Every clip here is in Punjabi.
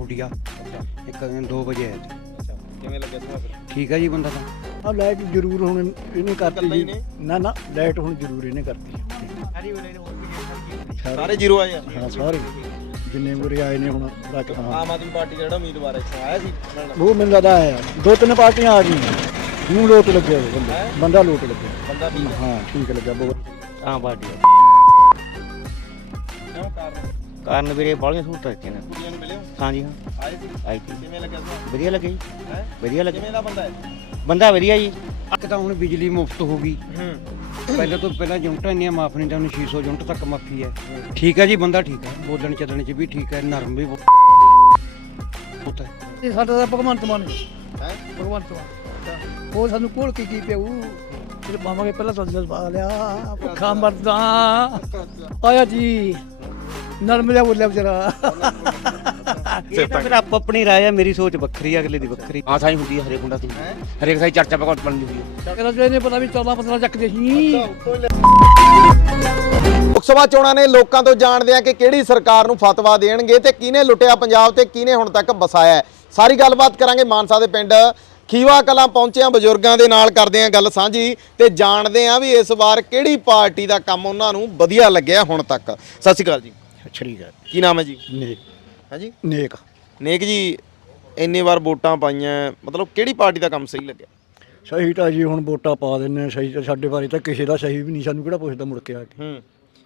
ਖੁੱਡੀਆ। ਇੱਕ ਦਿਨ 2 ਵਜੇ ਆਇਆ ਸੀ ਅੱਛਾ ਕਿਵੇਂ ਲੱਗਿਆ ਫਿਰ? ਠੀਕ ਹੈ ਜੀ ਬੰਦਾ ਤਾਂ। ਆ ਲਾਈਟ ਜ਼ਰੂਰ ਹੁਣ ਇਹਨੇ ਕਰਤੀ ਇਕੱਲਾ ਹੀ ਜੀ। ਨੇ? ਨਾ ਲਾਈਟ ਹੁਣ ਜ਼ਰੂਰ ਇਹਨੇ ਕਰਤੀ। ਸਾਰੇ ਜ਼ੀਰੋ ਆਏ ਆ ਹਾਂ ਸਾਰੇ। ਜਿੰਨੇ ਮੁਰੇ ਆਏ ਨੇ ਹੁਣ ਰੱਖ ਹਾਂ ਆਮ ਆਦਮੀ ਪਾਰਟੀ ਦਾ ਜਿਹੜਾ ਉਮੀਦਵਾਰ ਹੈ ਇੱਥੋਂ ਆਇਆ ਸੀ? ਉਹ ਮੈਨੂੰ ਲੱਗਦਾ ਆਇਆ। ਦੋ ਤਿੰਨ ਪਾਰਟੀਆਂ ਆ ਗਈਆਂ। ਨੂੰ ਲੋਟ ਲੱਗਿਆ ਬੰਦਾ। ਬੰਦਾ ਲੋਟ ਲੱਗਿਆ। ਬੰਦਾ ਹੈ ਠੀਕ ਲੱਗਿਆ ਬਹੁਤ ਆਮ ਪਾਰਟੀ। ਕਿਉਂ ਕਾਰਨ? ਕਾਰਨ ਵੀਰੇ ਬਾਹਲੀਆਂ ਸਹੂਲਤਾਂ ਦਿੱਤੀਆਂ ਨੇ। ਕੁੜੀਆਂ ਨੂੰ ਮਿਲੇ ਹੋ? ਹਾਂਜੀ ਹਾਂ। ਆਏ ਸੀ? ਕਿਵੇਂ ਲੱਗਿਆ ਸੁਭਾਅ ਵਧੀਆ ਲੱਗੇ ਜੀ। ਹੈ? ਵਧੀਆ ਲੱਗੇ। ਕਿਵੇਂ ਦਾ ਬੰਦਾ ਹੈ? ਬੰਦਾ ਵਧੀਆ ਜੀ। ਇੱਕ ਤਾਂ ਹੁਣ ਬਿਜਲੀ ਮੁਫਤ ਹੋ ਗਈ। ਹੂੰ। ਪਹਿਲਾਂ ਤੋਂ ਪਹਿਲਾਂ ਯੂਨਿਟਾਂ ਇੰਨੀਆਂ ਮਾਫ ਨਹੀਂ ਤਾਂ ਹੁਣ 600 ਯੂਨਿਟ ਤੱਕ ਮਾਫੀ ਹੈ। ਠੀਕ ਹੈ ਜੀ ਬੰਦਾ ਠੀਕ ਹੈ। ਬੋਲਣ ਚੱਲਣ 'ਚ ਵੀ ਠੀਕ ਹੈ ਨਰਮ ਵੀ ਬਹੁਤ ਹੈ। ਇਹ ਸਾਡਾ ਤਾਂ ਭਗਵੰਤ ਮਾਨ ਹੈ? ਭਗਵੰਤ ਮਾਨ। ਉਹ ਸਾਨੂੰ ਕੋਲ ਕੀ ਕੀ ਪਿਆਊ? ਫਿਰ ਪਾਵਾਂਗੇ ਪਹਿਲਾਂ ਤਾਂ ਜਲ ਪਾ ਲਿਆ ਭੁੱਖਾ ਮਰਦਾ। ਆਇਆ ਜੀ। ਨਰਮ ਲਿਆ ਬੋਲਿਆ ਵਿਚਾਰਾ। ਇਹ ਤਾਂ ਫਿਰ ਆਪੋ ਆਪਣੀ ਰਾਏ ਆ ਮੇਰੀ ਸੋਚ ਵੱਖਰੀ ਆ ਅਗਲੇ ਦੀ ਵੱਖਰੀ। ਆ ਸਾਈ ਹੁੰਦੀ ਹੈ ਹਰੇਕ ਹੁੰਦਾ ਸੀ ਹਰੇਕ ਸਾਈ ਚਰਚਾ ਭਗਵੰਤ ਬਣਦੀ ਹੋਈ ਹੈ ਕਹਿੰਦਾ ਜੇ ਇਹਨੇ ਪਤਾ ਵੀ 14 15 ਚੱਕਦੇ ਸੀ। ਲੋਕ ਸਭਾ ਚੋਣਾਂ ਨੇ ਲੋਕਾਂ ਤੋਂ ਜਾਣਦੇ ਆ ਕਿ ਕਿਹੜੀ ਸਰਕਾਰ ਨੂੰ ਫਤਵਾ ਦੇਣਗੇ ਤੇ ਕਿਹਨੇ ਲੁੱਟਿਆ ਪੰਜਾਬ ਤੇ ਕਿਹਨੇ ਹੁਣ ਤੱਕ ਵਸਾਇਆ ਹੈ। ਸਾਰੀ ਗੱਲਬਾਤ ਕਰਾਂਗੇ ਮਾਨਸਾ ਦੇ ਪਿੰਡ ਖੀਵਾ ਕਲਾਂ ਪਹੁੰਚੇ ਆ ਬਜ਼ੁਰਗਾਂ ਦੇ ਨਾਲ ਕਰਦੇ ਆ ਗੱਲ ਸਾਂਝੀ ਤੇ ਜਾਣਦੇ ਆ ਵੀ ਇਸ ਵਾਰ ਕਿਹੜੀ ਪਾਰਟੀ ਦਾ ਕੰਮ ਉਹਨਾਂ ਨੂੰ ਵਧੀਆ ਲੱਗਿਆ ਹੁਣ ਤੱਕ। ਸਤਿ ਸ਼੍ਰੀ ਅਕਾਲ ਜੀ। ਠੀਕ ਹੈ ਕੀ ਨਾਮ ਹੈ ਜੀ? ਹਾਂਜੀ? ਨੇਕ। ਨੇਕ ਜੀ ਇੰਨੀ ਵਾਰ ਵੋਟਾਂ ਪਾਈਆਂ ਮਤਲਬ ਕਿਹੜੀ ਪਾਰਟੀ ਦਾ ਕੰਮ ਸਹੀ ਲੱਗਿਆ? ਸਹੀ ਤਾਂ ਜੀ ਹੁਣ ਵੋਟਾਂ ਪਾ ਦਿੰਨੇ ਆ, ਸਹੀ ਤਾਂ ਸਾਡੇ ਬਾਰੇ ਤਾਂ ਕਿਸੇ ਦਾ ਸਹੀ ਵੀ ਨਹੀਂ ਸਾਨੂੰ ਕਿਹੜਾ ਪੁੱਛਦਾ ਮੁੜ ਕੇ ਆ ਕੇ? ਹੂੰ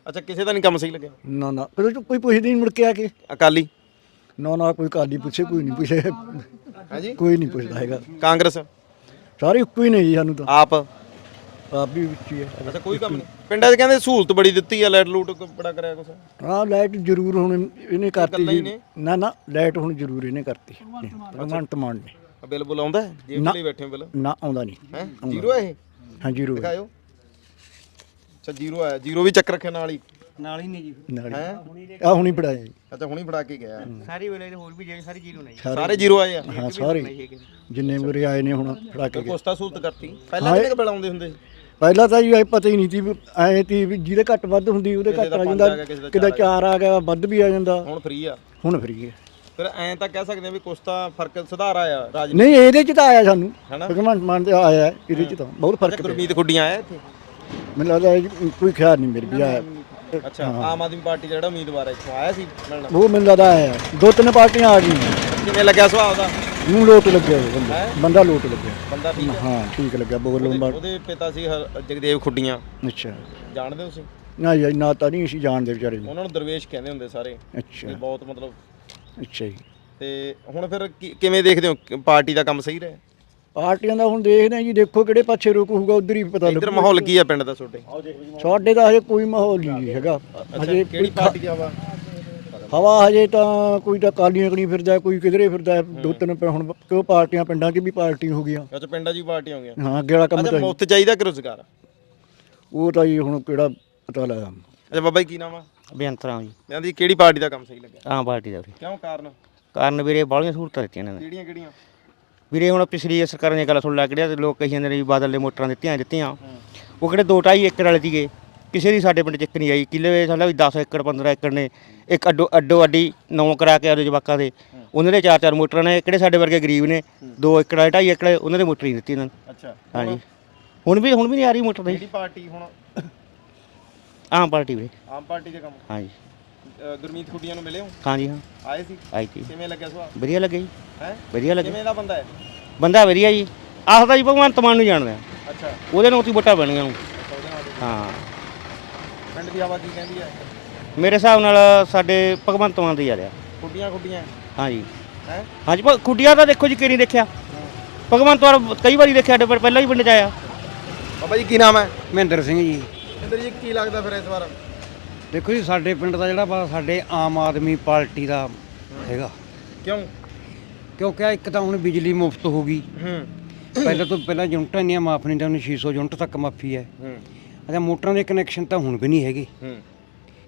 ਅੱਛਾ ਕਿਸੇ ਦਾ ਨਹੀਂ ਕੰਮ ਸਹੀ ਲੱਗਿਆ? ਨਾ ਨਾ ਕੋਈ ਕੋਈ ਪੁੱਛਦਾ ਨਹੀਂ ਮੁੜ ਕੇ ਆ ਕੇ। ਅਕਾਲੀ? ਨਾ ਨਾ ਕੋਈ ਕਾਲੀ ਪੁੱਛੇ ਕੋਈ ਨਹੀਂ ਪੁੱਛੇ। ਹਾਂਜੀ? ਕੋਈ ਨਹੀਂ ਪੁੱਛਦਾ ਹੈਗਾ। ਕਾਂਗਰਸ? ਸਾਰੇ ਇੱਕੋ ਹੀ ਨੇ ਜੀ ਸਾਨੂੰ ਤਾਂ। ਆਪ? ਆਪ ਵੀ ਵਿੱਚ ਹੀ ਹੈ। ਅੱਛਾ ਕੋਈ ਕੰਮ ਨਹੀਂ। ਪਿੰਡਾਂ 'ਚ ਕਹਿੰਦੇ ਸਹੂਲਤ ਬੜੀ ਦਿੱਤੀ ਆ ਲਾਈਟ ਲੂਟ ਬੜਾ ਕਰਿਆ ਕੁਛ। ਹਾਂ ਲਾਈਟ ਜ਼ਰੂਰ ਹੁਣ ਇਹਨੇ ਕਰਤੀ ਜੀ। ਨੇ? ਨਾ ਲਾਈਟ ਹੁਣ ਜ਼ਰੂਰ ਇਹਨੇ ਕਰਤੀ। ਭਗਵੰਤ ਮਾਨ ਨੇ। ਬਿੱਲ ਬੁਲ ਆਉਂਦਾ ਹੈ? ਜੇਬ 'ਚ ਲਈ ਬੈਠੇ ਹੋ ਬਿੱਲ? ਨਾ ਆਉਂਦਾ ਨਹੀਂ। ਹੈ? ਜ਼ੀਰੋ ਹੈ ਇਹ? ਹਾਂ ਜ਼ੀਰੋ ਦਿਖਾਇਓ। ਅੱਛਾ ਜ਼ੀਰੋ ਆਇਆ। ਜ਼ੀਰੋ ਵੀ ਚੱਕ ਰੱਖਿਆ ਨਾਲ ਹੀ? ਨਾਲ ਹੀ ਨਹੀਂ ਜੀ। ਨਾਲ ਹੈ। ਆ ਹੁਣੀ ਪੜਾਇਆ ਜੀ। ਅੱਛਾ ਹੁਣੀ ਫੜਾ ਕੇ ਗਿਆ। ਸਾਰੀ ਵੇਲੇ ਹੋਰ ਵੀ ਜਿਹੜੇ ਸਾਰੀ ਜੀਰੋ ਨਹੀਂ ਸਾਰੇ ਜ਼ੀਰੋ ਆਏ ਆ? ਹਾਂ ਸਾਰੇ। ਜਿੰਨੇ ਮੁਰੇ ਆਏ ਨੇ ਹੁਣ ਫੜਾ ਕੇ ਗਏ। ਕੋਸਤਾ ਸਹੂਲਤ ਕਰਤੀ। ਪਹਿਲਾਂ ਕਿੰਨੇ ਕੁ ਬਿੱਲ ਆਉਂਦੇ ਹੁੰਦੇ ਸੀ? ਪਹਿਲਾਂ ਤਾਂ ਜੀ ਇਹ ਪਤਾ ਹੀ ਨਹੀਂ ਸੀ ਵੀ ਐ ਤੀ ਵੀ ਜਿਹਦੇ ਘੱਟ ਵੱਧ ਹੁੰਦੀ ਉਹਦੇ ਘੱਟ ਦਾ ਆ ਪੰਜ ਜਾਂਦਾ ਆ ਗਿਆ, ਕਿਸੇ ਦਾ ਕਿਤੇ ਚਾਰ ਆ ਗਿਆ ਵੱਧ ਵੀ ਆ ਜਾਂਦਾ। ਹੁਣ ਫ੍ਰੀ ਆ। ਹੁਣ ਫਰੀ ਹੈ ਫਿਰ ਐਂ ਤਾਂ ਕਹਿ ਸਕਦੇ ਆ ਵੀ ਕੁਛ ਤਾਂ ਫ਼ਰਕ ਸੁਧਾਰ ਆਇਆ ਰਾਜ ਨਹੀਂ ਇਹਦੇ ਚ ਤਾਂ ਆਇਆ ਸਾਨੂੰ। ਹੈਨਾ? ਭਗਵੰਤ ਮਾਨ ਤੇ ਆਇਆ ਹੈ, ਇਹਦੇ ਚ ਤਾਂ ਬਹੁਤ ਫ਼ਰਕ ਪਿਆ। ਗੁਰਮੀਤ ਖੁੱਡੀਆਂ ਆਇਆ ਇੱਥੇ? ਮੈਨੂੰ ਲੱਗਦਾ ਇਹ ਕੋਈ ਖਿਆਲ ਨਹੀਂ ਮੇਰੇ ਵੀ ਆਇਆ। ਅੱਛਾ ਆਮ ਆਦਮੀ ਪਾਰਟੀ ਦਾ ਜਿਹੜਾ ਉਮੀਦਵਾਰ ਹੈ ਇੱਥੋਂ ਆਇਆ ਸੀ ਮਿਲਣ? ਉਹ ਮੈਨੂੰ ਲੱਗਦਾ ਆਇਆ। ਦੋ ਤਿੰਨ ਪਾਰਟੀਆਂ ਆ ਗਈਆਂ। ਕਿਵੇਂ ਲੱਗਿਆ ਸੁਭਾਅ ਦਾ ਨੂੰ ਲੋਟ ਲੱਗਿਆ ਬੰਦਾ। ਬੰਦਾ ਲੋਟ ਲੱਗਿਆ। ਬੰਦਾ ਠੀਕ ਹੈ ਹਾਂ ਠੀਕ ਲੱਗਿਆ ਬੋਲਣ ਬਾਅਦ ਉਹਦੇ ਪਿਤਾ ਸੀ ਹਰ- ਜਗਦੇਵ ਖੁੱਡੀਆਂ। ਅੱਛਾ। ਜਾਣਦੇ ਹੋ ਤੁਸੀਂ? ਨਾ ਜੀ ਨਾ ਤਾਂ ਨਹੀਂ ਅਸੀਂ ਜਾਣਦੇ ਵਿਚਾਰੇ ਉਹਨਾਂ ਨੂੰ ਦਰਵੇਸ਼ ਕਹਿੰਦੇ ਹੁੰਦੇ ਸਾਰੇ। ਅੱਛਾ। ਬਹੁਤ ਮਤਲਬ ਅੱਛਾ ਜੀ। ਤੇ ਹੁਣ ਫਿਰ ਕੀ- ਕਿਵੇਂ ਦੇਖਦੇ ਹੋ? ਕਿ ਪਾਰਟੀ ਦਾ ਕੰਮ ਸਹੀ ਰਿਹਾ? ਪਾਰਟੀਆਂ ਦਾ ਹੁਣ ਦੇਖਦੇ ਹਾਂ ਜੀ ਦੇਖੋ ਕਿਹੜੇ ਪਾਸੇ ਰੁਕ ਹੋਊਗਾ ਉਧਰ ਹੀ ਪਤਾ ਇੱਧਰ ਲੱਗੂ। ਮਾਹੌਲ ਕੀ ਆ ਪਿੰਡ ਦਾ ਤੁਹਾਡੇ? ਸਾਡੇ ਦਾ ਹਜੇ ਕੋਈ ਮਾਹੌਲ ਨਹੀਂ ਜੀ ਹੈਗਾ। ਹਜੇ ਕਿਹੜੀ ਪਾਰਟੀ ਦੀ ਹਵਾ ਹਜੇ ਤਾਂ ਕੋਈ ਤਾਂ ਕਾਲੀਆਂ ਕਣੀ ਫਿਰਦਾ ਕੋਈ ਕਿਧਰੇ ਫਿਰਦਾ ਦੋ ਤਿੰਨ ਪ- ਹੁਣ ਕਿਉਂ ਪਾਰਟੀਆਂ ਪਿੰਡਾਂ 'ਚ ਵੀ ਪਾਰਟੀ ਹੋ ਗਈਆਂ। ਅੱਛਾ ਪਿੰਡਾਂ 'ਚ ਵੀ ਪਾਰਟੀਆਂ ਹੋ ਗਈਆਂ। ਹਾਂ ਅੱਗੇ ਵਾਲਾ ਕੰਮ ਅੱਛਾ ਤਾਂ ਮੁਫਤ ਚਾਹੀਦਾ ਕਿ ਰੁਜ਼ਗਾਰ? ਉਹ ਤਾਂ ਜੀ ਹੁਣ ਕਿਹੜਾ ਪਤਾ ਲੱਗਾ ਅੱਛਾ ਬਾਬਾ ਜੀ ਕੀ ਨਾਮ ਆ? ਬੇਅੰਤਰਾਂ ਜੀ। ਕਹਿੰਦੀ ਕਿਹੜੀ ਪਾਰਟੀ ਦਾ ਕੰਮ ਸਹੀ ਲੱਗਿਆ? ਆਮ ਪਾਰਟੀ ਦਾ ਵੀਰੇ ਕਿਉਂ ਕਾਰਨ? ਕਾਰਨ ਵੀਰੇ ਬਾਹਲੀਆਂ ਸਹੂਲਤਾਂ ਦਿੱਤੀਆਂ ਨੇ। ਕਿਹੜੀਆਂ ਕਿਹੜੀਆਂ? ਵੀਰੇ ਹੁਣ ਪਿਛਲੀ ਸਰਕਾਰਾਂ ਦੀਆਂ ਗੱਲ ਸੁਣ ਲੈ ਕਿਹੜੀਆਂ ਤੇ ਲੋਕ ਕਹੀ ਜਾਂਦੇ ਨੇ ਵੀ ਬਾਦਲ ਦੇ ਮੋਟਰਾਂ ਦਿੱਤੀਆਂ ਦਿੱਤੀਆਂ। ਉਹ ਕਿਹੜੇ ਦੋ ਢਾਈ ਏਕੜ ਵਾਲੇ ਸੀਗੇ। ਕਿਸੇ ਦੀ ਸਾਡੇ ਪਿੰਡ ਚ ਇੱਕ ਨਹੀਂ ਆਈ। ਕਿੱਲੇ ਸਾਲਾ ਵੀ 10 ਏਕੜ 15 ਏਕੜ ਨੇ। ਇੱਕ ਅੱਡੋ ਅੱਡੋ ਅੱਡੀ ਨੌ ਕਰਾ ਕੇ ਆਦੇ ਜਵਾਕਾਂ ਦੇ। ਉਹਨਾਂ ਦੇ ਚਾਰ ਚਾਰ ਮੋਟਰਾਂ ਨੇ। ਕਿਹੜੇ ਸਾਡੇ ਵਰਗੇ ਗਰੀਬ ਨੇ? ਦੋ ਏਕੜ ਵਾਲੇ ਢਾਈ ਏਕੜ ਵਾਲੇ, ਉਹਨਾਂ ਦੇ ਮੋਟਰ ਹੀ ਦਿੱਤੀ ਇਹਨਾਂ ਨੇ। ਅੱਛਾ। ਹਾਂਜੀ। ਹੁਣ? ਵੀ ਹੁਣ ਵੀ ਨਹੀਂ ਆ ਰਹੀ ਮੋਟਰ ਦੀ ਕਿਹੜੀ ਪਾਰਟੀ ਹੁਣ? ਆਮ ਪਾਰਟੀ ਵੀਰੇ। ਆਮ ਪਾਰਟੀ ਦੇ ਕੰਮ? ਹਾਂਜੀ। ਅ, ਗੁਰਮੀਤ ਖੁੱਡੀਆਂ ਨੂੰ ਮਿਲੇ ਹੋ? ਹਾਂਜੀ ਹਾਂ। ਆਏ ਸੀ? ਆਈ ਤੀ ਕਿਵੇਂ ਲੱਗਿਆ ਸੁਭਾਅ? ਵਧੀਆ ਲੱਗੇ ਜੀ। ਹੈ? ਵਧੀਆ ਲੱਗੇ। ਕਿਵੇਂ ਦਾ ਬੰਦਾ ਹੈ? ਬੰਦਾ ਵਧੀਆ ਜੀ। ਆਖਦਾ ਜੀ ਭਗਵੰਤ ਮਾਨ ਨੂੰ ਜਾਣਦਾ। ਅੱਛਾ। ਉਹਦੇ ਨਾਲ ਉਤੀ ਵੋਟਾਂ ਪੈਣੀਆਂ ਨੂੰ। ਹਾਂ। ਪਿੰਡ ਦੀ ਹਵਾ ਕੀ ਕਹਿੰਦੀ ਹੈ? ਮੇਰੇ ਹਿਸਾਬ ਨਾਲ ਸਾਡੇ ਭਗਵੰਤ ਮਾਨ ਦੀ ਆ ਰਿਹਾ। ਖੁੱਡੀਆਂ ਖੁੱਡੀਆਂ। ਹਾਂਜੀ। ਹੈ? ਹਾਂਜੀ ਪਰ ਖੁੱਡੀਆਂ ਤਾਂ ਦੇਖੋ ਜੀ ਕਿਹੜੀ ਦੇਖਿਆ। ਭਗਵੰਤ ਮਾਨ ਕਈ ਵਾਰੀ ਦੇਖਿਆ ਸਾਡੇ ਪਰ ਪਹਿਲਾਂ ਹੀ ਪਿੰਡ ਚ ਆਇਆ। ਬਾਬਾ ਜੀ ਕੀ ਨਾਮ ਹੈ? ਮਹਿੰਦਰ ਸਿੰਘ ਜੀ। ਇੰਦਰ ਜੀ ਕੀ ਲੱਗਦਾ ਫਿਰ ਇਸ ਵਾਰ? ਦੇਖੋ ਜੀ ਸਾਡੇ ਪਿੰਡ ਦਾ ਜਿਹੜਾ ਵਾ ਸਾਡੇ ਆਮ ਆਦਮੀ ਪਾਰਟੀ ਦਾ ਹੈਗਾ। ਕਿਉਂ? ਕਿਉਂਕਿ ਇੱਕ ਤਾਂ ਹੁਣ ਬਿਜਲੀ ਮੁਫਤ ਹੋ ਗਈ। ਹੂੰ। ਪਹਿਲਾਂ ਤੋਂ ਪਹਿਲਾਂ ਯੂਨਿਟਾਂ ਇੰਨੀਆਂ ਮਾਫ ਨਹੀਂ ਤਾਂ ਹੁਣ 600 ਯੂਨਿਟ ਤੱਕ ਮਾਫੀ ਹੈ। ਹੂੰ। ਅੱਛਾ ਮੋਟਰਾਂ ਦੇ ਕਨੈਕਸ਼ਨ ਤਾਂ ਹੁਣ ਵੀ ਨਹੀਂ ਹੈਗੇ। ਹੂੰ।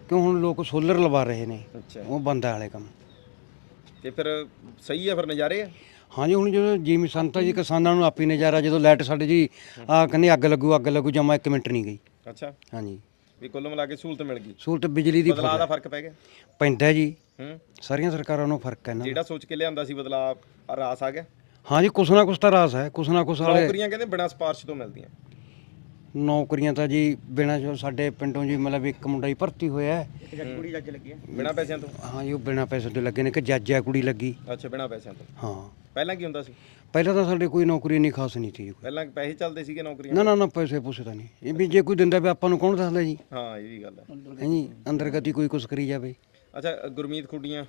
ਕਿਉਂ ਹੁਣ ਲੋਕ ਸੋਲਰ ਲਵਾ ਰਹੇ ਨੇ ਅੱਛਾ। ਉਹ ਬੰਦਾ ਵਾਲੇ ਕੰਮ। ਤੇ ਫਿਰ ਸਹੀ ਹੈ ਫਿਰ ਨਜ਼ਾਰੇ ਆ? ਹਾਂਜੀ ਹੁਣ ਜਦੋਂ ਜਿਮੀ ਸੰਤਾ ਜੀ ਕਿਸਾਨਾਂ ਨੂੰ ਆਪੀ ਨਜ਼ਾਰਾ ਜਦੋਂ ਲਾਈਟ ਸਾਡੇ ਜੀ ਆ ਕਹਿੰਦੇ ਅੱਗ ਲੱਗੂ ਅੱਗ ਲੱਗੂ ਜਮਾ ਇੱਕ ਮਿੰਟ ਨਹੀਂ ਗਈ। ਅੱਛਾ। ਹਾਂਜੀ। ਵੀ ਕੁੱਲ ਮਿਲਾ ਕੇ ਸਹੂਲਤ ਮਿਲ ਗਈ। ਸਹੂਲਤ ਬਿਜਲੀ ਦੀ ਬਦਲਾਅ ਦਾ ਫ਼ਰਕ ਪੈ ਗਿਆ? ਪੈਂਦਾ ਜੀ। ਹੂੰ। ਸਾਰੀਆਂ ਸਰਕਾਰਾਂ ਨੂੰ ਫ਼ਰਕ ਹੈ ਨਾ। ਜਿਹੜਾ ਸੋਚ ਕੇ ਲਿਆਂਦਾ ਸੀ ਬਦਲਾਅ ਰਾਸ ਆ ਗਿਆ? ਹਾਂਜੀ ਕੁਛ ਨਾ ਕੁਛ ਤਾਂ ਰਾਸ ਹੈ ਕੁਛ ਨਾ ਕੁਛ ਵਾਲੇ ਨੌਕਰੀਆਂ ਕਹਿੰਦੇ ਬਿਨਾਂ ਸਪਾਰਸ਼ ਤੋਂ ਮਿਲਦੀਆਂ। ਨੌਕਰੀਆਂ ਤਾਂ ਜੀ ਬਿਨਾਂ ਜੋ ਸਾਡੇ ਪਿੰਡੋਂ ਜੀ ਮਤਲਬ ਇੱਕ ਮੁੰਡਾ ਹੀ ਭਰਤੀ ਹੋਇਆ ਹੈ। ਕੁੜੀ ਜੱਜ ਲੱਗੀ ਆ ਬਿਨਾਂ ਪੈਸਿਆਂ ਤੋਂ? ਹਾਂ ਜੀ ਉਹ ਬਿਨਾਂ ਪੈਸੇ ਤੋਂ ਲੱਗੇ ਨੇ ਕਿ ਜੱਜ ਹੈ ਕੁੜੀ ਲੱਗੀ। ਅੱਛਾ ਬਿਨਾਂ ਪੈਸਿਆਂ ਤੋਂ? ਹਾਂ। ਪਹਿਲਾਂ ਕੀ ਹੁੰਦਾ ਸੀ? ਪਹਿਲਾਂ ਤਾਂ ਸਾਡੇ ਕੋਈ ਨੌਕਰੀ ਨਹੀਂ ਖਾਸ ਨਹੀਂ ਸੀ ਜੀ ਕੋਈ। ਪਹਿਲਾਂ ਪੈਸੇ ਚੱਲਦੇ ਸੀਗੇ ਨੌਕਰੀਆਂ? ਨਾ ਨਾ ਨਾ ਪੈਸੇ ਪੂਸੇ ਤਾਂ ਨਹੀਂ। ਇਹ ਵੀ ਜੇ ਕੋਈ ਦਿੰਦਾ ਵੀ ਆਪਾਂ ਨੂੰ ਕੌਣ ਦੱਸਦਾ ਜੀ? ਹਾਂ ਇਹ ਵੀ ਗੱਲ ਹੈ। ਹੈ ਜੀ ਅੰਦਰ ਗਤੀ ਕੋਈ ਕੁਛ ਕਰੀ ਜਾਵੇ। ਅੱਛਾ ਗੁਰਮੀਤ ਖੁੱਡੀਆਂ?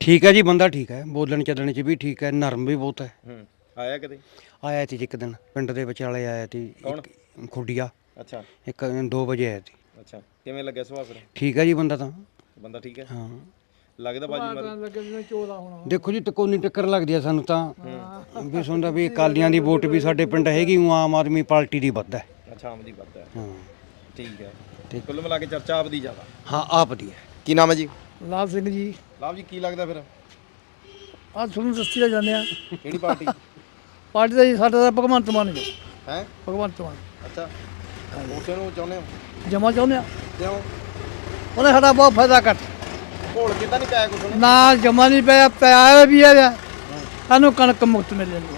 ਠੀਕ ਹੈ ਜੀ ਬੰਦਾ ਠੀਕ ਹੈ। ਬੋਲਣ ਚੱਲਣ 'ਚ ਵੀ ਠੀਕ ਹੈ ਨਰਮ ਵੀ ਬਹੁਤ ਹੈ। ਹੂੰ ਆਇਆ ਕਦੇ? ਆਇਆ ਸੀ ਜੀ ਇੱਕ ਦਿਨ ਪਿੰਡ ਦੇ ਵਿਚਾਲੇ ਆਇਆ ਸੀ। ਕੌਣ? ਇੱਕ ਖੁੱਡੀਆ। ਅੱਛਾ। ਇੱਕ 2 ਵਜੇ ਆਇਆ ਸੀ। ਅੱਛਾ। ਕਿਵੇਂ ਲੱਗਿਆ ਸੁਭਾਅ ਫਿਰ? ਠੀਕ ਹੈ ਜੀ ਬੰਦਾ ਤਾਂ। ਬੰਦਾ ਠੀਕ ਹੈ? ਹਾਂ। ਲੱਗਦਾ ਬਾਜੀ ਮਾਰੀ ਲੱਗੇ ਨੇ ਚੋਦਾ ਹੋਣਾ। ਦੇਖੋ ਜੀ ਤਕੋਨੀ ਟੱਕਰ ਲੱਗਦੀ ਆ ਸਾਨੂੰ ਤਾਂ। ਵੀ ਸੁਣਦਾ ਵੀ ਅਕਾਲੀਆਂ ਦੀ ਵੋਟ ਵੀ ਸਾਡੇ ਪਿੰਡ ਹੈਗੀ ਊਂ ਆਮ ਆਦਮੀ ਪਾਰਟੀ ਦੀ ਵੱਧ ਹੈ। ਅੱਛਾ ਆਮ ਦੀ ਬਾਤ ਹੈ। ਹਾਂ। ਠੀਕ ਹੈ। ਠੀਕ। ਕੁੱਲ ਮਿਲਾ ਕੇ ਚਰਚਾ ਆਪਦੀ ਜ਼ਿਆਦਾ। ਹਾਂ ਆਪ ਦੀ ਹੈ। ਕੀ ਨਾਮ ਹੈ ਜੀ? ਲਾਲ ਸਿੰਘ ਜੀ। ਲਾਭ ਜੀ ਕੀ ਲੱਗਦਾ ਫਿਰ? ਆ ਤੁਹਾਨੂੰ ਦੱਸੀ ਤਾਂ ਜਾਂਦੇ ਆ। ਕਿਹੜੀ ਪਾਰਟੀ? ਪਾਰਟੀ ਦਾ ਜੀ ਸਾਡਾ ਤਾਂ ਭਗਵੰਤ ਮਾਨ ਜੀ ਹੈ? ਭਗਵੰਤ ਮਾਨ। ਅੱਛਾ। ਉਸੇ ਨੂੰ ਚਾਹੁੰਦੇ ਹੋ? ਜਮਾ ਚਾਹੁੰਦੇ ਆ। ਕਿਉਂ? ਉਹਨੇ ਸਾਡਾ ਬਹੁਤ ਫਾਇਦਾ ਕਰ ਘੋਲ ਕੇ ਤਾਂ ਨਹੀਂ ਪਾਇਆ ਕੁਛ ਨਾ ਜਮਾ ਨਹੀਂ ਪਿਆ ਪਿਆ ਵੀ ਆ ਸਾਨੂੰ ਕਣਕ ਮੁਕਤ ਮਿਲ ਜਾਂਦੀ।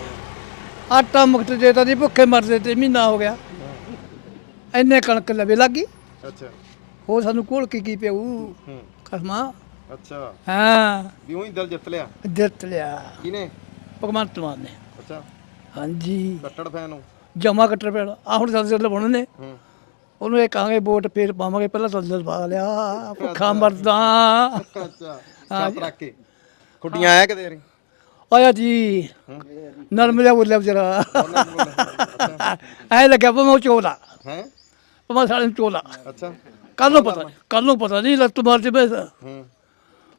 ਆਟਾ ਮੁਕਤ ਦੇਤਾ ਦੀ ਭੁੱਖੇ ਮਰਦੇ ਤੇ ਮਹੀਨਾ ਹੋ ਗਿਆ। ਇੰਨੇ ਕਣਕ ਲਵੇ ਲੱਗੀ ਅੱਛਾ। ਹੋਰ ਸਾਨੂੰ ਕੋਲ ਕੀ ਕੀ ਪਿਆਊ? ਹੂੰ। ਖਸਮਾ। ਅੱਛਾ। ਹਾਂ। ਵੀ ਉਹੀ ਦਿਲ ਜਿੱਤ ਲਿਆ? ਜਿੱਤ ਲਿਆ। ਕਿਨੇ ਭਗਵੰਤ ਮਾਨ ਨੇ। ਅੱਛਾ। ਹਾਂਜੀ। ਕੱਟੜ ਫੈਨ ਹੋ? ਜਮਾ ਕੱਟਰ ਪੈਣਾ। ਆ ਹੁਣ ਜਲਦੀ ਜਲਦੀ ਬਣਨੇ ਨੇ। ਉਹਨੂੰ ਇਹ ਕਹਾਂਗੇ ਵੋਟ ਫੇਰ ਪਾਵਾਂਗੇ। ਪਹਿਲਾਂ ਜਲਦੀ ਪਾ ਲਿਆ। ਭੁੱਖਾ ਮਰਦਾ। ਅੱਛਾ ਰੱਖ ਖੁੱਡੀਆਂ ਆਇਆ ਕਿਤੇ ਰੀ ਆਇਆ ਜੀ। ਨਰਮ ਜਿਹਾ ਬੋਲਿਆ ਵਿਚਾਰਾ। ਐ ਲੱਗਿਆ ਪਾ ਮੈਂ ਚੋਲਾ। ਹੈ? ਪਾ ਸਾਲੇ ਚੋਲਾ। ਅੱਛਾ। ਕੱਲ ਨੂੰ ਪਤਾ ਕੱਲ ਨੂੰ ਪਤਾ ਨਹੀਂ ਲੱਤ ਮਾਰ ਚ ਬੈਸ। ਹੂੰ।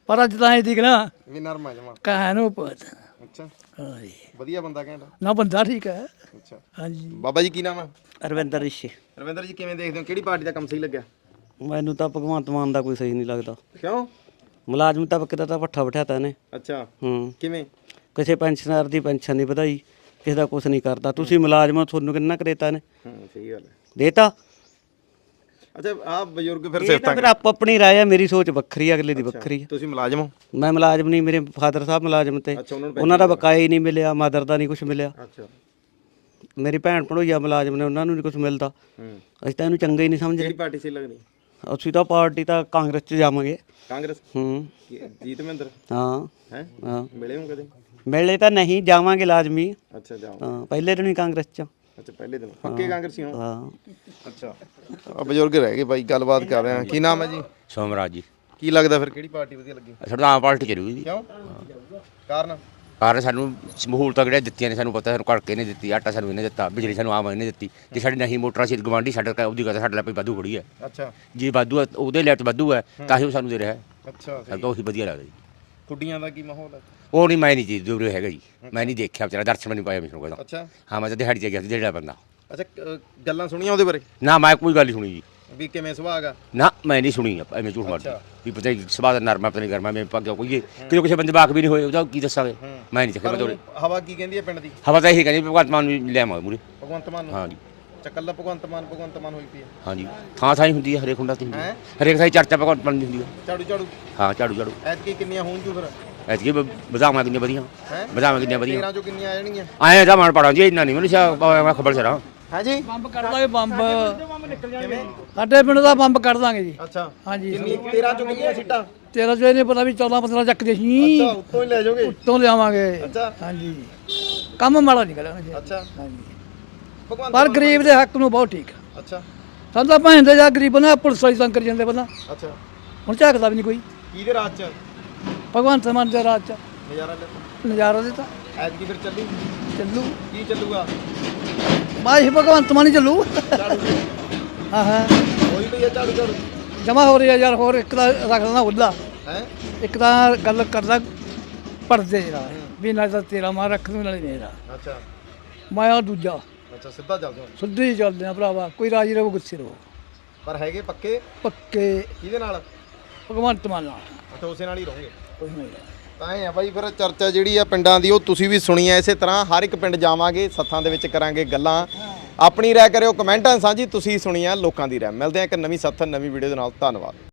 ਪਰ ਅੱਜ ਤਾਂ ਇਹ ਦਿਖ ਨਾ ਵੀ ਨਰਮ ਆ ਜਮਾ। ਕਹਿ ਨੂੰ ਪਤਾ। ਅੱਛਾ। ਵਧੀਆ ਬੰਦਾ ਕਹਿੰਦਾ ਨਾ ਬੰਦਾ ਠੀਕ ਹੈ। ਅੱਛਾ। ਹਾਂਜੀ। ਬਾਬਾ ਜੀ ਕੀ ਨਾਮ ਹੈ ਅਰਵਿੰਦਰ ਰਿਸ਼ੀ। ਰਵਿੰਦਰ ਜੀ ਕਿਵੇਂ ਦੇਖਦੇ ਹੋ? ਕਿਹੜੀ ਪਾਰਟੀ ਦਾ ਕੰਮ ਸਹੀ ਲੱਗਿਆ? ਮੈਨੂੰ ਤਾਂ ਭਗਵੰਤ ਮਾਨ ਦਾ ਕੋਈ ਸਹੀ ਨਹੀਂ ਲੱਗਦਾ। ਕਿਉਂ? ਮੁਲਾਜ਼ਮ ਤਾਂ ਕਿਤੇ ਤਾਂ ਪੱਠਾ ਬਿਠਾਤਾ ਨੇ ਅੱਛਾ। ਹੂੰ। ਕਿਵੇਂ? ਕਿਸੇ ਪੈਨਸ਼ਨਰ ਦੀ ਪੈਨਸ਼ਨ ਨਹੀਂ ਵਧਾਈ ਕਿਸੇ ਦਾ ਕੁਝ ਨਹੀਂ ਕਰਦਾ। ਤੁਸੀਂ ਮੁਲਾਜ਼ਮ ਹੋ, ਤੁਹਾਨੂੰ ਕਿੰਨਾ ਕਰੇਤਾ ਨੇ ਹਾਂ ਸਹੀ ਗੱਲ ਹੈ। ਦੇਤਾ? ਅੱਛਾ ਆ ਬਜ਼ੁਰਗ ਫਿਰ ਇਹ ਸਿਫਤਾਂ ਤਾਂ ਫਿਰ ਆਪੋ ਆਪਣੀ ਰਾਏ ਆ ਮੇਰੀ ਸੋਚ ਵੱਖਰੀ ਆ ਅਗਲੇ ਦੀ ਵੱਖਰੀ ਆ। ਤੁਸੀਂ ਮੁਲਾਜ਼ਮ ਹੋ? ਮੈਂ ਮੁਲਾਜ਼ਮ ਨਹੀਂ ਮੇਰੇ ਫਾਦਰ ਸਾਹਿਬ ਮੁਲਾਜ਼ਮ ਤੇ। ਅੱਛਾ ਉਹਨਾਂ ਨੂੰ ਉਹਨਾਂ ਦਾ ਬਕਾਇਆ ਹੀ ਨਹੀਂ ਮਿਲਿਆ ਮਦਰ ਦਾ ਨਹੀਂ ਕੁਝ ਮਿਲਿਆ। ਅੱਛਾ। ਮੇਰੀ ਭੈਣ ਭਣੋਈਆ ਮੁਲਾਜ਼ਮ ਨੇ ਉਹਨਾਂ ਨੂੰ ਨਹੀਂ ਕੁਝ ਮਿਲਦਾ। ਹੂੰ। ਅਸੀਂ ਤਾਂ ਇਹਨੂੰ ਚੰਗਾ ਹੀ ਨਹੀਂ ਸਮਝਦੇ। ਕਿਹੜੀ ਪਾਰਟੀ ਸਹੀ ਲੱਗਦੀ ਅਸੀਂ ਤਾਂ ਪਾਰਟੀ ਤਾਂ ਕਾਂਗਰਸ 'ਚ ਜਾਵਾਂਗੇ। ਕਾਂਗਰਸ? ਹੂੰ। ਕੀ- ਜੀਤ ਮਹਿੰਦਰ? ਹਾਂ। ਹੈ? ਹਾਂ। ਮਿਲੇ ਹੋ ਕਦੇ? ਮਿਲੇ ਤਾਂ ਨਹੀਂ ਜਾਵਾਂਗੇ ਲਾਜ਼ਮੀ। ਅੱਛਾ ਜਾਓ ਹਾਂ ਪਹਿਲੇ ਦਿਨ ਹੀ ਕਾਂਗਰਸ 'ਚ। ਅੱਛਾ ਪਹਿਲੇ ਦਿਨ। ਪੱਕੇ ਕਾਂਗਰਸੀ ਹੋ ਹਾਂ। ਅੱਛਾ। ਆ ਬਜ਼ੁਰਗ ਰਹਿ ਗਏ ਬਾਈ ਗੱਲਬਾਤ ਕਰ ਰਹੇ ਹਾਂ। ਕੀ ਨਾਮ ਹੈ ਜੀ? ਸੋਮਰਾਜ ਜੀ। ਕੀ ਲੱਗਦਾ ਫਿਰ ਕਿਹੜੀ ਪਾਰਟੀ ਵਧੀਆ ਲੱਗੀ? ਸਾਡਾ ਆਮ ਪਾਰਟੀ ਚੱਲੂਗੀ ਜੀ। ਕਿਉਂ? ਕਾਰਨ? ਕਾਰਨ ਸਾਨੂੰ ਸਮਹੂਲਤਾਂ ਕਿਹੜੀਆਂ ਦਿੱਤੀਆਂ ਨੇ ਸਾਨੂੰ ਪਤਾ ਸਾਨੂੰ ਕਣਕ ਇਹਨੇ ਦਿੱਤੀ ਆਟਾ ਸਾਨੂੰ ਇਹਨੇ ਦਿੱਤਾ ਬਿਜਲੀ ਸਾਨੂੰ ਆਮ ਇਹਨੇ ਦਿੱਤੀ। ਜੇ ਸਾਡੀ ਨਹੀਂ ਮੋਟਰਾਂ ਸੀ ਗਵਾਂਢੀ ਸਾਡਾ ਕ- ਉਹਦੀ ਗੱਲ ਸਾਡੇ ਲਈ ਵਾਧੂ ਖੜੀ ਹੈ। ਅੱਛਾ। ਜੇ ਵਾਧੂ ਹੈ, ਉਹਦੇ ਲੈਟ ਵਾਧੂ ਹੈ ਤਾਂ ਹੀ ਉਹ ਸਾਨੂੰ ਦੇ ਰਿਹਾ ਹੈ। ਅੱਛਾ ਸਾਨੂੰ ਤਾਂ ਉਹੀ ਵਧੀਆ ਲੱਗਦਾ ਜੀ। ਕੁੜੀਆਂ ਦਾ ਕੀ ਮਾਹੌਲ ਹੈ? ਉਹ ਨਹੀਂ ਮੈਂ ਨਹੀਂ ਜੀ ਦੂਰੇ ਹੈਗਾ ਜੀ। ਮੈਂ ਨਹੀਂ ਦੇਖਿਆ ਵਿਚਾਰਾ ਦਰਸ਼ਨ ਨਹੀਂ ਪਾਇਆ ਮੈਨੂੰ ਕਹਿੰਦਾ ਅੱਛਾ। ਹਾਂ ਮੈਂ ਤਾਂ ਦਿਹਾੜੀ ਤੇ ਗਿਆ ਸੀ ਜਿਹੜਾ ਬੰਦਾ। ਅੱਛਾ ਗੱਲਾਂ ਸੁਣੀਆਂ ਉਹਦੇ ਬਾਰੇ? ਨਾ ਮੈਂ ਕੋਈ ਗੱਲ ਨਹੀਂ ਸੁਣੀ ਜੀ। ਵੀ ਕਿਵੇਂ ਸੁਭਾਅ ਆ? ਨਾ ਮੈਂ ਨਹੀਂ ਸੁਣੀ ਐਵੇਂ ਝੂਠ ਮਾਰਦਾ। ਵੀ ਪਤਾ ਨਹੀਂ ਸਵਾਦ ਨਰਮਾ ਪਤਾ ਨਹੀਂ ਗਰਮਾ ਮੈਂ ਪੱਗਿਆ ਕੋਈ ਕਿ ਕਿਸੇ ਬੰਦੇ ਬਾਕ ਵੀ ਨਹੀਂ ਹੋਏ ਉਹਦਾ ਕੀ ਦੱਸਾਂਗੇ? ਮੈਂ ਨਹੀਂ ਪਰ ਬਤੌਰੇ ਹਵਾ ਕੀ ਕਹਿੰਦੀ ਹੈ ਪਿੰਡ ਦੀ? ਹਵਾ ਤਾਂ ਇਹੀ ਕਹਿੰਦੀ ਭਗਵੰਤ ਮਾਨ ਨੂੰ ਲੈ ਆਵਾਂ ਮੂਰੇ ਭਗਵੰਤ ਮਾਨ ਨੂੰ? ਹਾਂ ਜੀ ਚੱਕੱਲਾ ਭਗਵੰਤ ਮਾਨ ਭਗਵੰਤ ਮਾਨ ਹੋਈ ਪਈ ਹੈ ਹਾਂਜੀ। ਥਾਂ ਥਾਂ ਹੀ ਹੁੰਦੀ ਹੈ ਹਰੇਕ ਹੁੰਦਾ ਤੇ ਹੁੰਦੀ ਹੈਂ? ਹਰੇਕ ਥਾਂ ਚਰਚਾ ਭਗਵੰਤ ਮਾਨ ਦੀ ਹੁੰਦੀ ਹੈ ਝਾੜੂ ਝਾੜੂ? ਹਾਂ ਝਾੜੂ ਝਾੜੂ। ਐਤਕੀ ਕਿੰਨੀਆਂ ਹੋਣ ਜੂ ਫਿਰ? ਐਤਕੀ ਵਧਾਵਾਂ ਕਿੰਨੀਆਂ ਵਧੀਆਂ? ਵਧਾਵਾਂ ਕਿੰਨੀਆਂ ਵਧੀਆਂ। 13 ਚੋਂ ਕਿੰਨੀਆਂ ਆ ਜਾਣਗੀਆਂ? ਆਏ ਤਾਂ ਮਨ ਪੜਾਂ ਜੀ ਇੰਨਾ ਨਹੀਂ ਮੈਨੂੰ ਸ਼ਾ ਮੈਂ ਖਬਰ ਸਰਾਂ ਹਾਂਜੀ। ਬੰਬ ਕਰ ਦਾਂਗੇ ਬੰਬ। ਸਾਡੇ ਪਿੰਡ ਦਾ ਬੰਬ ਕਰ ਦਾਂਗੇ ਜੀ। ਅੱਛਾ। ਹਾਂਜੀ। ਕਿੰਨੀ? 13 ਚੋਂ ਕਿੰਨੀਆਂ ਸੀਟਾਂ? ਤੇਰਾ ਜੋ ਇਹਨੇ ਪਤਾ ਵੀ 14 15 ਚੱਕਦੇ ਸੀ। ਅੱਛਾ ਉੱਤੋਂ ਹੀ ਲੈ ਜਾਓਗੇ? ਉੱਤੋਂ ਲਿਆਵਾਂਗੇ। ਅੱਛਾ। ਹਾਂਜੀ। ਕੰਮ ਮਾੜਾ ਨਹੀਂ ਕਰਾਂਗੇ ਜੀ। ਅੱਛਾ। ਹਾਂਜੀ। ਪਰ ਗਰੀਬ ਦੇ ਹੱਕ ਨੂੰ ਬਹੁਤ ਠੀਕ ਅੱਛਾ। ਸਾਨੂੰ ਤਾਂ ਭੈਣ ਦੇ ਜਾ ਗਰੀਬ ਨਾ ਪੁਲਿਸ ਵਾਲੀ ਤੰਗ ਕਰੀ ਜਾਂਦੇ ਪਹਿਲਾਂ ਅੱਛਾ। ਹੁਣ ਝਾਕਦਾ ਵੀ ਨਹੀਂ ਕੋਈ। ਕਿਹਦੇ ਰਾਜ ਚ? ਭਗਵੰਤ ਮਾਨ ਦੇ ਰਾਜ ਚ। ਨਜ਼ਾਰਾ ਲੈ। ਨਜ਼ਾਰਾ ਦਿੱਤਾ। ਐਤਕੀ ਫਿਰ ਚੱਲੂ। ਚੱਲੂ। ਕੀ ਚੱਲੂਗਾ? ਬਾਈ ਭਗਵੰਤ ਮਾਨ ਹੀ ਚੱਲੂ। ਹਾਂ ਹਾਂ। ਹੋਈ ਪਈ ਆ ਝਾੜੂ ਝਾੜੂ। ਜਮਾ ਹੋ ਰਿਹਾ ਯਾਰ ਹੋਰ ਇੱਕ ਦਾ ਰੱਖ ਲੈਣਾ ਉੱਲਾ ਹੈ? ਇੱਕ ਤਾਂ ਗੱਲ ਕਰਦਾ ਪਰਦੇ ਜਿਹੜਾ ਵੀ ਨਾਲ ਤਾਂ ਤੇਰਾ ਮਾਰ ਰੱਖ ਨੂੰ ਨਾਲੇ ਮੇਰਾ ਅੱਛਾ। ਮੈਂ ਆ ਦੂਜਾ। ਅੱਛਾ ਸਿੱਧਾ ਚੱਲ ਜਾਓ ਸਿੱਧੇ ਹੀ ਚੱਲਦੇ ਆ ਭਰਾਵਾ ਕੋਈ ਰਾਜੀ ਰਹੋ ਗੁੱਸੇ ਰਹੋ। ਪਰ ਹੈਗੇ ਪੱਕੇ? ਪੱਕੇ। ਕਿਹਦੇ ਨਾਲ? ਭਗਵੰਤ ਮਾਨ ਨਾਲ। ਅੱਛਾ ਉਸੇ ਨਾਲ ਹੀ ਰਹੋਗੇ। ਕੋਈ ਨਹੀਂ। ਤਾਂ ਇਹ ਆ ਬਾਈ, ਫਿਰ ਚਰਚਾ ਜਿਹੜੀ ਆ ਪਿੰਡਾਂ ਦੀ, ਉਹ ਤੁਸੀਂ ਵੀ ਸੁਣੀ ਆ, ਇਸੇ ਤਰ੍ਹਾਂ ਹਰ ਇੱਕ ਪਿੰਡ ਜਾਵਾਂਗੇ, ਸੱਥਾਂ ਦੇ ਵਿੱਚ ਕਰਾਂਗੇ ਗੱਲਾਂ। ਆਪਣੀ ਰਾਏ ਕਰਿਓ, ਕਮੈਂਟਾਂ ਸਾਂਝੀ ਤੁਸੀਂ ਸੁਣੀ ਆ ਲੋਕਾਂ ਦੀ ਰਾਏ। ਮਿਲਦੇ ਆ ਇੱਕ ਨਵੀਂ ਸੱਥ, ਨਵੀਂ ਵੀਡੀਓ ਦੇ ਨਾਲ। ਧੰਨਵਾਦ।